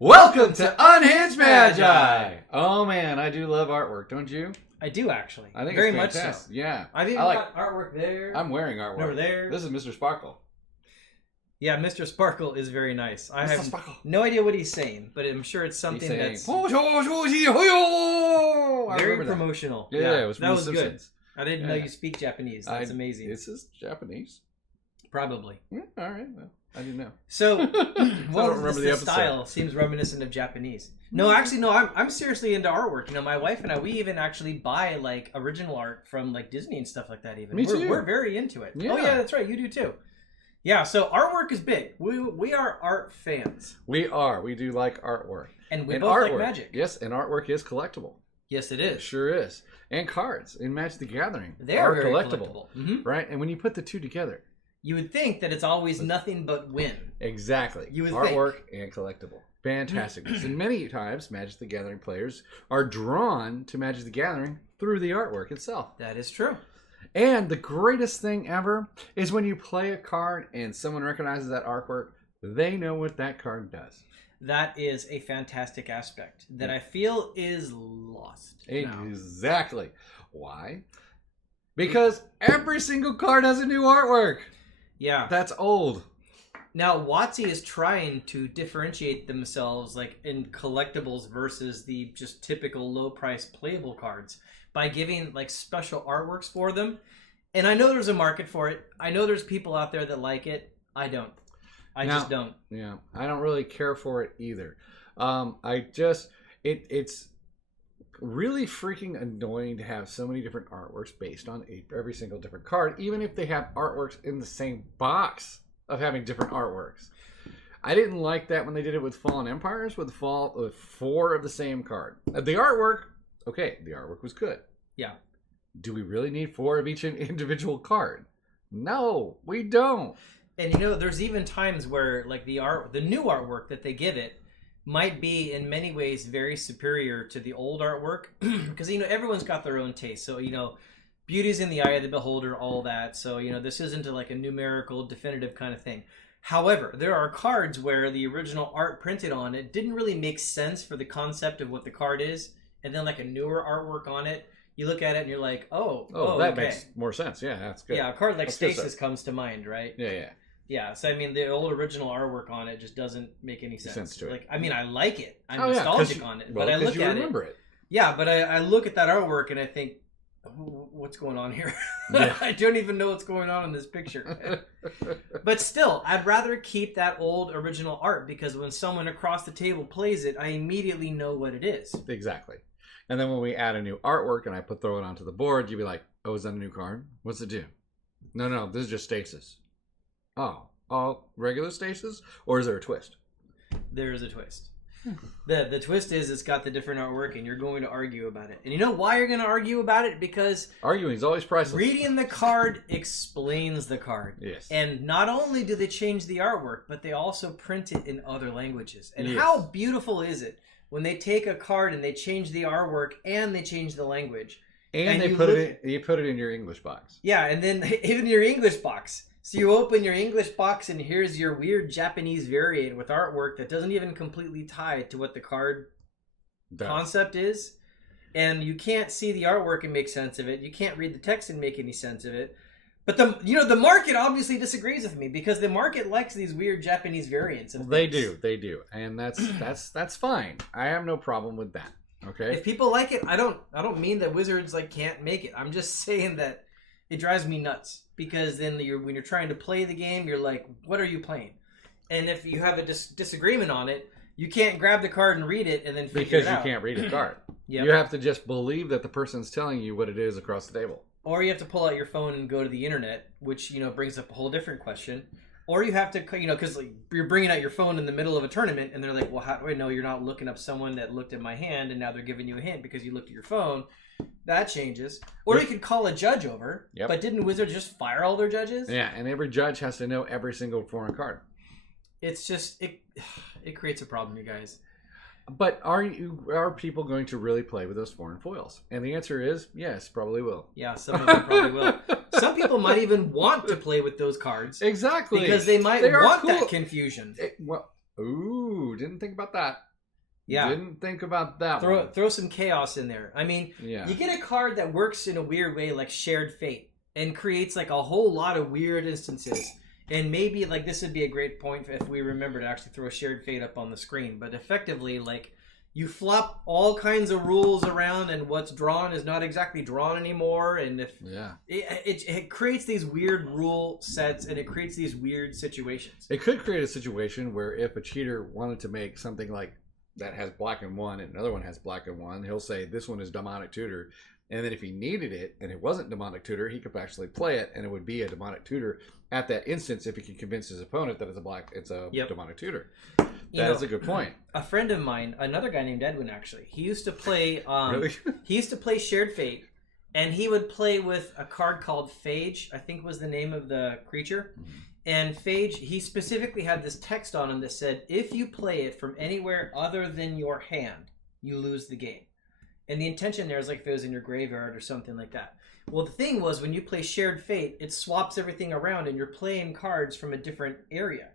Welcome to Unhinged Magi! Oh man, I do love artwork, don't you? I do actually. I think very it's much fantastic. so. Yeah. I've even got artwork there. I'm wearing artwork. Over there. This is Mr. Sparkle. Yeah, Mr. Sparkle is very nice. I Mr. have Sparkle. no idea what he's saying, but I'm sure it's something that's very promotional. Yeah, it was that was Simpsons. good. I didn't know you speak Japanese. That's amazing. This is Japanese. Probably. Yeah, all right. Well, I didn't know. So, the style seems reminiscent of Japanese. No, actually, no. I'm seriously into artwork. You know, my wife and I, we even actually buy like original art from like Disney and stuff like that. Even Me too. We're very into it. Yeah. Oh yeah, that's right. You do too. Yeah. So artwork is big. We are art fans. We are. We do like artwork. And we both like Magic. Yes, and artwork is collectible. Yes, it It is. sure is. And cards in Magic the Gathering They are very collectible. Mm-hmm. Right? And when you put the two together, you would think that it's always nothing but win. Exactly. You would artwork and collectible. Fantastic. And many times, Magic the Gathering players are drawn to Magic the Gathering through the artwork itself. That is true. And the greatest thing ever is when you play a card and someone recognizes that artwork, they know what that card does. That is a fantastic aspect that I feel is lost. Exactly. Now. Why? Because every single card has a new artwork. Yeah. That's old. Now, WotC is trying to differentiate themselves like in collectibles versus the just typical low-price playable cards by giving like special artworks for them. And I know there's a market for it. I know there's people out there that like it. I don't. I just don't. Yeah, I don't really care for it either. It's really freaking annoying to have so many different artworks based on every single different card, even if they have artworks in the same box of having different artworks. I didn't like that when they did it with Fallen Empires with four of the same card. The artwork was good. Yeah. Do we really need four of each individual card? No, we don't. And you know, there's even times where like the new artwork that they give it might be in many ways very superior to the old artwork because you know everyone's got their own taste. So you know, beauty's in the eye of the beholder, all that. So you know, this isn't like a numerical definitive kind of thing. However, there are cards where the original art printed on it didn't really make sense for the concept of what the card is, and then like a newer artwork on it, you look at it and you're like, that makes more sense. Yeah, that's good. Yeah, a card like Stasis comes to mind, right? Yeah. Yeah, so I mean, the old original artwork on it just doesn't make any sense to it. Like, I mean, I like it. I'm nostalgic on it, but I look at it. Yeah, but I look at that artwork and I think, what's going on here? Yeah. I don't even know what's going on in this picture. But still, I'd rather keep that old original art because when someone across the table plays it, I immediately know what it is. Exactly. And then when we add a new artwork and I throw it onto the board, you'd be like, oh, is that a new card? What's it do? No, this is just Stasis. Oh, regular Stasis? Or is there a twist? There is a twist. The twist is it's got the different artwork and you're going to argue about it. And you know why you're going to argue about it? Because arguing is always priceless. Reading the card explains the card. Yes. And not only do they change the artwork, but they also print it in other languages. And yes. How beautiful is it when they take a card and they change the artwork and they change the language. And you put it in your English box. Yeah, and then even your English box. So you open your English box and here's your weird Japanese variant with artwork that doesn't even completely tie to what the card concept is. And you can't see the artwork and make sense of it. You can't read the text and make any sense of it. But the market obviously disagrees with me because the market likes these weird Japanese variants. They do. And that's fine. I have no problem with that. Okay. If people like it, I don't mean that Wizards can't make it. I'm just saying that it drives me nuts because then when you're trying to play the game, you're like, what are you playing? And if you have a disagreement on it, you can't grab the card and read it and then figure it out. Because you can't read a card. Yep. You have to just believe that the person's telling you what it is across the table. Or you have to pull out your phone and go to the internet, which brings up a whole different question. Or you have to, because you're bringing out your phone in the middle of a tournament and they're like, well, how do I know you're not looking up someone that looked at my hand and now they're giving you a hint because you looked at your phone? That changes. Or you could call a judge over. Yep. But didn't Wizards just fire all their judges? Yeah, and every judge has to know every single foreign card. It's just, it creates a problem, you guys. But are people going to really play with those foreign foils? And the answer is yes, probably will. Yeah, some of them probably will. Some people might even want to play with those cards. Exactly. Because they might want that confusion. Ooh, didn't think about that. Yeah. Didn't think about that one. Throw some chaos in there. I mean, you get a card that works in a weird way, like Shared Fate, and creates like a whole lot of weird instances. And maybe like this would be a great point if we remember to actually throw Shared Fate up on the screen. But effectively, like you flop all kinds of rules around, and what's drawn is not exactly drawn anymore. And if it creates these weird rule sets, and it creates these weird situations. It could create a situation where if a cheater wanted to make something like that has black and one and another one has black and one, he'll say this one is demonic tutor, and then if he needed it and it wasn't demonic tutor, he could actually play it and it would be a demonic tutor at that instance if he can convince his opponent that it's a demonic tutor. That is a good point. A friend of mine, another guy named Edwin, actually, he used to play really? He used to play Shared Fate, and he would play with a card called Phage, I think was the name of the creature. And Phage, he specifically had this text on him that said, if you play it from anywhere other than your hand, you lose the game. And the intention there is like if it was in your graveyard or something like that. Well, the thing was, when you play Shared Fate, it swaps everything around and you're playing cards from a different area.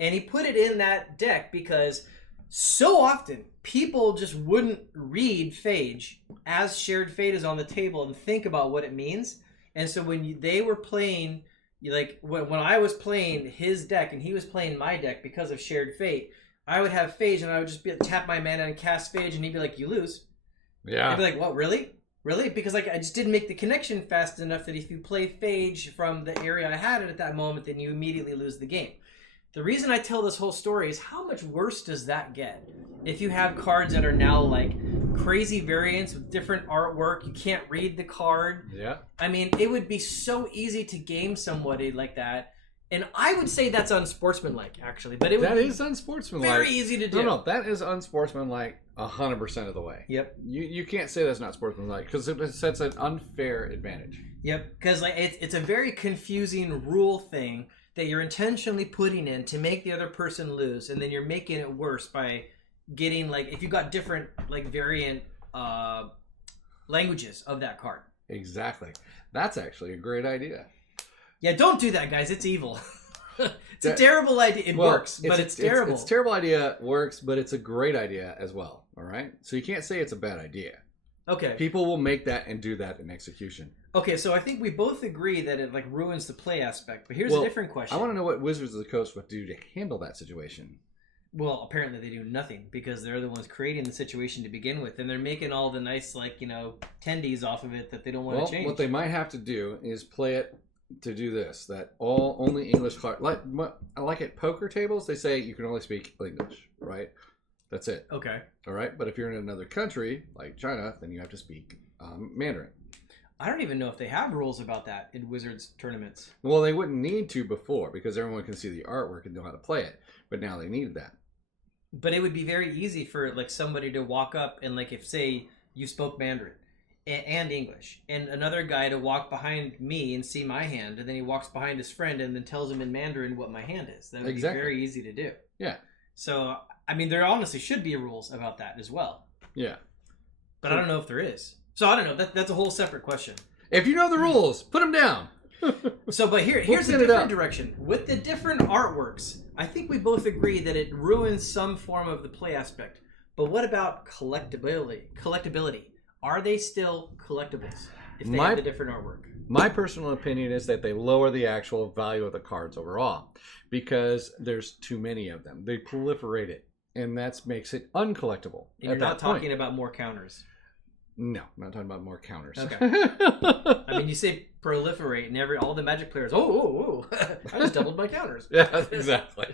And he put it in that deck because so often people just wouldn't read Phage as Shared Fate is on the table and think about what it means. And so when they were playing... Like when I was playing his deck and he was playing my deck because of Shared Fate, I would have Phage and I would just tap my mana and cast Phage, and he'd be like, "You lose." Yeah. I'd be like, "What? Really? Really?" Because like I just didn't make the connection fast enough that if you play Phage from the area I had it at that moment, then you immediately lose the game. The reason I tell this whole story is how much worse does that get if you have cards that are now like crazy variants with different artwork. You can't read the card. Yeah. I mean, it would be so easy to game somebody like that. And I would say that's unsportsmanlike, actually. But that is unsportsmanlike. Very easy to do. No, that is unsportsmanlike 100% of the way. Yep. You can't say that's not sportsmanlike because it sets an unfair advantage. Yep. Because like it's a very confusing rule thing that you're intentionally putting in to make the other person lose, and then you're making it worse by getting like if you got different like variant languages of that card. Exactly. That's actually a great idea. Yeah, don't do that, guys. It's evil. It's a terrible idea. It works, but it's terrible. It's a terrible idea, works, but it's a great idea as well. All right? So you can't say it's a bad idea. Okay. People will make that and do that in execution. Okay, so I think we both agree that it like ruins the play aspect. But here's a different question. I want to know what Wizards of the Coast would do to handle that situation. Well, apparently they do nothing because they're the ones creating the situation to begin with, and they're making all the nice tendies off of it that they don't want to change. What they might have to do is play it to do this. That only English cards, like at poker tables, they say you can only speak English, right? That's it. Okay. All right, but if you're in another country like China, then you have to speak Mandarin. I don't even know if they have rules about that in Wizards tournaments. Well, they wouldn't need to before because everyone can see the artwork and know how to play it. But now they needed that. But it would be very easy for like somebody to walk up and like if say you spoke Mandarin and English, and another guy to walk behind me and see my hand, and then he walks behind his friend and then tells him in Mandarin what my hand is. That would be very easy to do. Yeah. So I mean, there honestly should be rules about that as well. Yeah. But I don't know if there is. So I don't know. That's a whole separate question. If you know the rules, put them down. But here's a different direction. With the different artworks, I think we both agree that it ruins some form of the play aspect. But what about collectibility? Are they still collectibles if they have the different artwork? My personal opinion is that they lower the actual value of the cards overall because there's too many of them. They proliferate it, and that makes it uncollectible. And you're not talking about more counters. No, I'm not talking about more counters. Okay. I mean, you say proliferate, and all the Magic players, I just doubled my counters. Yeah, exactly.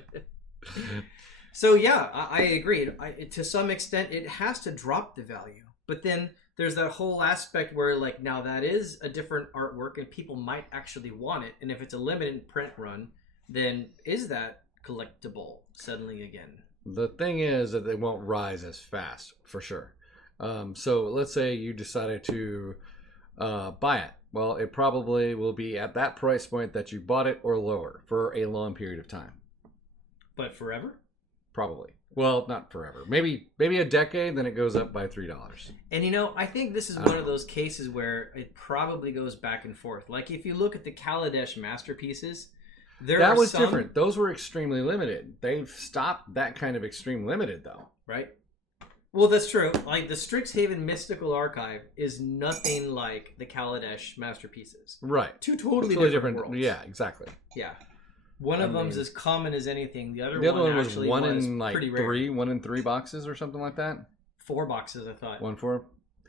So yeah, I agree. To some extent, it has to drop the value. But then there's that whole aspect where, like, now that is a different artwork, and people might actually want it. And if it's a limited print run, then is that collectible suddenly again? The thing is that they won't rise as fast, for sure. So let's say you decided to buy it. Well, it probably will be at that price point that you bought it or lower for a long period of time. But forever? Probably. Well, not forever. Maybe a decade, then it goes up by $3. And I think this is one of those cases where it probably goes back and forth. Like if you look at the Kaladesh masterpieces, that was different. Those were extremely limited. They've stopped that kind of extreme limited, though. Right? Well, that's true. Like the Strixhaven Mystical Archive is nothing like the Kaladesh Masterpieces. Right. Two totally different worlds. Yeah, exactly. Yeah. One of them's as common as anything. The other one was actually one was in like pretty rare. 3 boxes or something like that. 4 boxes, I thought. 1-4.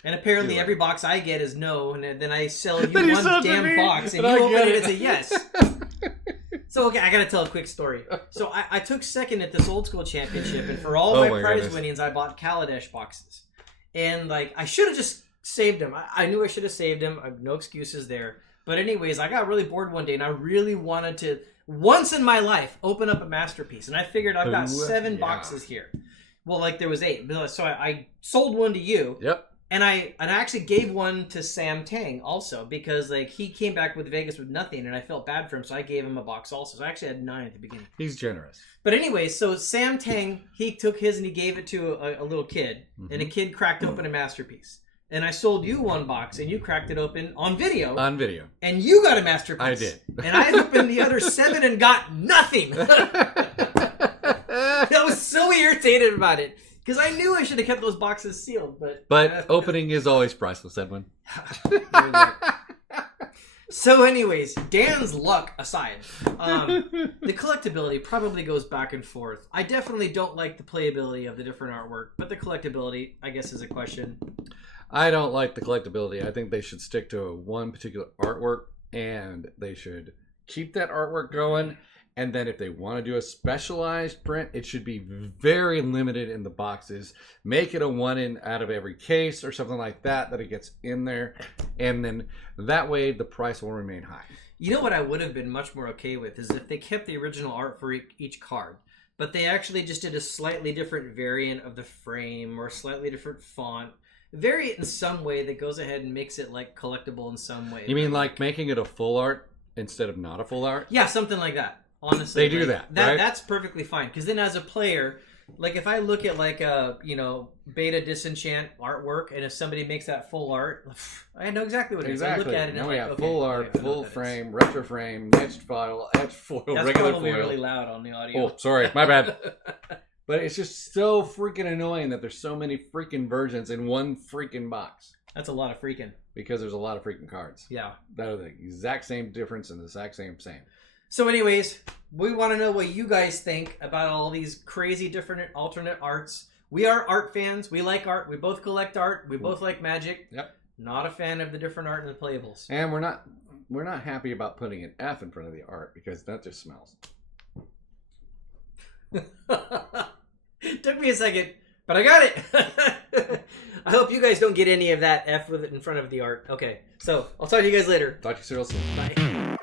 And apparently every box I get is no, and then I sell you Then one damn box, and you open it and it's a yes. So, okay, I gotta tell a quick story. So, I took second at this old school championship, and for all my prize winnings, I bought Kaladesh boxes. And, like, I should have just saved them. I knew I should have saved them. I have no excuses there. But anyways, I got really bored one day, and I really wanted to, once in my life, open up a masterpiece. And I figured I've got 7 boxes here. Well, like, there was 8. So I sold one to you. Yep. And I actually gave one to Sam Tang also because like he came back with Vegas with nothing and I felt bad for him, so I gave him a box also. So I actually had 9 at the beginning. He's generous. But anyway, so Sam Tang, he took his and he gave it to a little kid, and a kid cracked open a masterpiece. And I sold you 1 box and you cracked it open on video. On video. And you got a masterpiece. I did. And I opened the other 7 and got nothing. I was so irritated about it. Because I knew I should have kept those boxes sealed, but opening is always priceless, Edwin. So, anyways, Dan's luck aside, the collectibility probably goes back and forth. I definitely don't like the playability of the different artwork, but the collectibility, I guess, is a question. I don't like the collectibility. I think they should stick to one particular artwork, and they should keep that artwork going. And then if they want to do a specialized print, it should be very limited in the boxes. Make it a 1 in out of every case or something like that it gets in there. And then that way the price will remain high. You know what I would have been much more okay with is if they kept the original art for each card. But they actually just did a slightly different variant of the frame or a slightly different font. Vary it in some way that goes ahead and makes it like collectible in some way. You mean like making it a full art instead of not a full art? Yeah, something like that. Honestly, they do that. Right? That's perfectly fine. Because then, as a player, like if I look at like a Beta Disenchant artwork, and if somebody makes that full art, I know exactly what it is. I look at it and now I'm we like, have okay, full art, full frame, retro frame, etched foil, that's regular probably foil. really loud on the audio. Oh, sorry, my bad. But it's just so freaking annoying that there's so many freaking versions in one freaking box. That's a lot of freaking. Because there's a lot of freaking cards. Yeah. That are the exact same difference and the exact same. So anyways, we want to know what you guys think about all these crazy different alternate arts. We are art fans. We like art. We both collect art. We both like Magic. Yep. Not a fan of the different art and the playables. And we're not happy about putting an F in front of the art because that just smells. Took me a second, but I got it. I hope you guys don't get any of that F with it in front of the art. Okay, so I'll talk to you guys later. Talk to you soon. Bye.